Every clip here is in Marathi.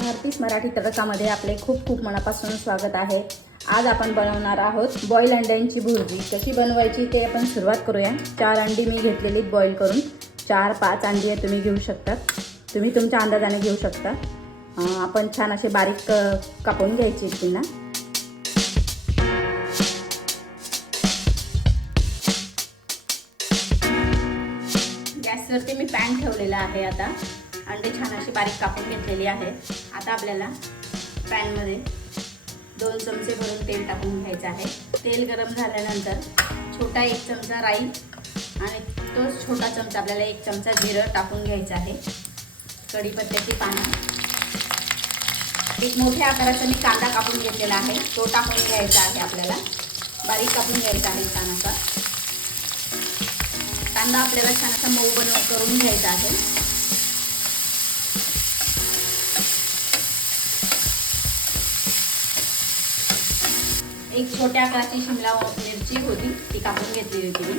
भारतीस मराठी तडकामध्ये आपले खूप खूप मनापासून स्वागत आहे. आज आपण बनवणार आहोत बॉईल अंड्यांची भुर्जी. कशी बनवायची ते आपण सुरुवात करूया. चार अंडी मी घेतलेली बॉईल करून. चार पाच अंडी तुम्ही घेऊ शकता. तुम्ही तुमच्या अंदाजाने घेऊ शकता. आपण छान असे बारीक कापून घ्यायची आहेत गॅसवरती मी पॅन ठेवलेला आहे आता. अंडे छान अशी बारीक कापून घेतलेली आहे आता आपल्याला पॅनमध्ये दोन चमचे भरून तेल टाकून घ्यायचं आहे. तेल गरम झाल्यानंतर छोटा एक चमचा राई आणि तोच छोटा चमचा आपल्याला एक चमचा जिरं टाकून घ्यायचा आहे. कढीपत्त्याची पानं. एक मोठ्या आकाराचा मी कांदा कापून घेतलेला आहे. तो टाकून घ्यायचा आहे आपल्याला. बारीक कापून घ्यायचा आहे कानाचा कांदा आपल्याला छान असा मऊ बनव करून घ्यायचा आहे. एक छोट्या आकाराची शिमला मिरची होती ती कापून घेतली होती मी.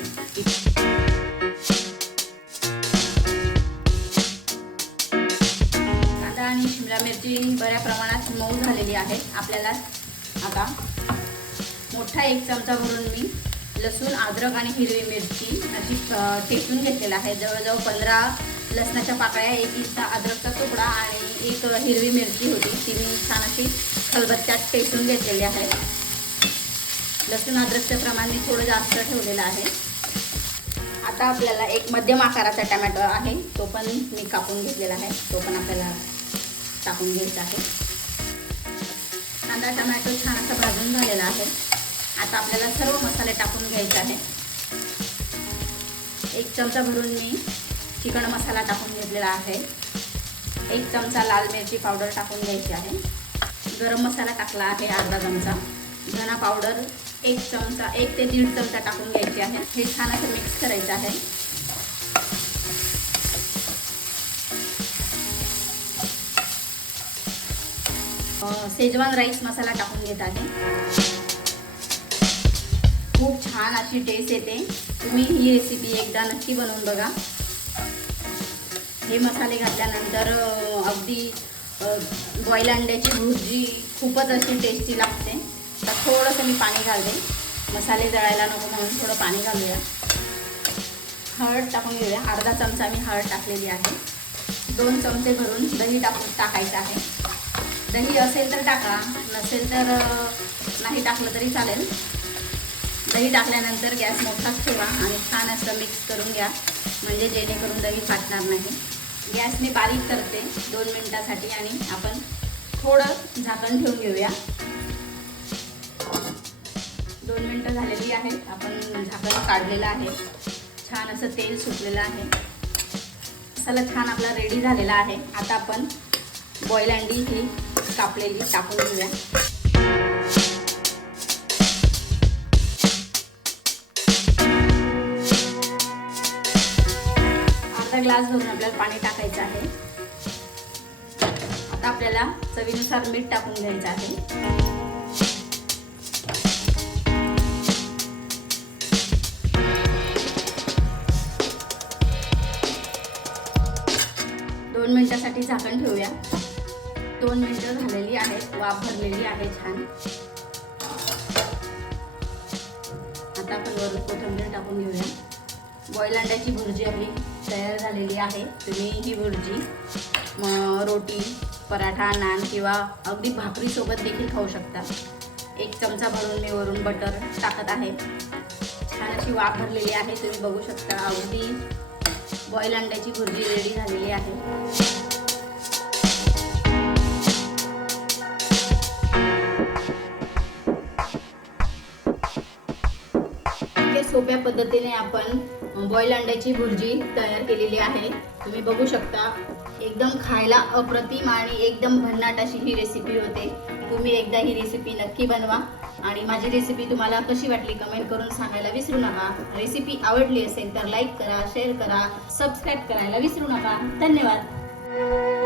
कांदा आणि शिमला मिरची बऱ्या प्रमाणात मऊ झालेली आहे. आपल्याला आता मोठा एक चमचा भरून मी लसूण अद्रक आणि हिरवी मिरची अशी अ, घेतलेला आहे. जवळजवळ पंधरा लसणाच्या पाकळ्या एक इंचा अद्रकचा तुकडा आणि एक हिरवी मिरची होती. ती मी छान अशी खलबत्त्यात टेचून घेतलेली आहे. लसूण अद्रकचं प्रमाण मी थोडं जास्त ठेवलेलं आहे. आता आपल्याला एक मध्यम आकाराचा टमॅटो आहे तो पण मी कापून घेतलेला आहे. तो पण आपल्याला टाकून घ्यायचा आहे. कांदा टमॅटो छान असा भाजून झालेला आहे. आता आपल्याला सर्व मसाले टाकून घ्यायचे आहे एक चमचा भरून मी चिकन मसाला टाकून घेतलेला आहे. एक चमचा लाल मिरची पावडर टाकून घ्यायची आहे. गरम मसाला टाकला आहे अर्धा चमचा. धना पावडर एक चमचा एक ते दीड चमचा टाकून घ्यायची आहे. हे छान असं मिक्स करायचं आहे. सेजवान राईस मसाला टाकून घेत आहे. खूप छान अशी टेस्ट येते. तुम्ही ही रेसिपी एकदा नक्की बनवून बघा. हे मसाले घातल्यानंतर अगदी बॉईल अंड्याची भुर्जी खूपच अशी टेस्टी लागते. आता थोडंसं मी पाणी घालते. मसाले जळायला नको म्हणून थोडं पाणी घालूया. हळद टाकून घेऊया. अर्धा चमचा मी हळद टाकलेली आहे. दोन चमचे भरून दही टाकून टाकायचं आहे. दही असेल तर टाका नसेल तर नाही टाकलं तरी चालेल. दही टाकल्यानंतर गॅस मोठाच ठेवा आणि छान असं मिक्स करून घ्या. म्हणजे जेणेकरून दही फाटणार नाही. गॅस मी बारीक करते दोन मिनटासाठी आणि आपण थोडं झाकण ठेवून घेऊया. दोन मिनटं झालेली आहेत. आपण झाकण काढलेलं आहे. छान असं तेल सुटलेलं आहे. मसाला छान आपला रेडी झालेला आहे. आता आपण बॉईल अंडी ही कापलेली टाकून घेऊया. अर्धा ग्लास भरून आपल्याला पाणी टाकायचं आहे. आता आपल्याला चवीनुसार मीठ टाकून घ्यायचं आहे. दोन मिनटासाठी झाकण ठेवूया. दोन मिनटं झालेली आहेत वाफ भरलेली आहे छान. आता आपण वरून कोथिंबीर टाकून घेऊया. बॉईल अंड्याची भुर्जी आपली तयार झालेली आहे. तुम्ही ही भुर्जी रोटी पराठा नान किंवा अगदी भाकरीसोबत देखील खाऊ शकता. एक चमचा भरून मी वरून बटर टाकत आहे. छान अशी वाफ भरलेली आहे तुम्ही बघू शकता. अगदी बॉईल अंड्याची भुर्जी रेडी झालेली आहे. सोप्या पद्धतीने आपण बॉईल अंड्याची भुर्जी तयार केलेली आहे. तुम्ही बघू शकता एकदम खायला अप्रतिम आणि एकदम भन्नाट अशी ही रेसिपी होते. तुम्ही एकदा ही रेसिपी नक्की बनवा. आणि माझी रेसिपी तुम्हाला कशी वाटली कमेंट करून सांगायला विसरू नका. रेसिपी आवडली असेल तर लाईक करा शेअर करा सबस्क्राईब करायला विसरू नका. धन्यवाद.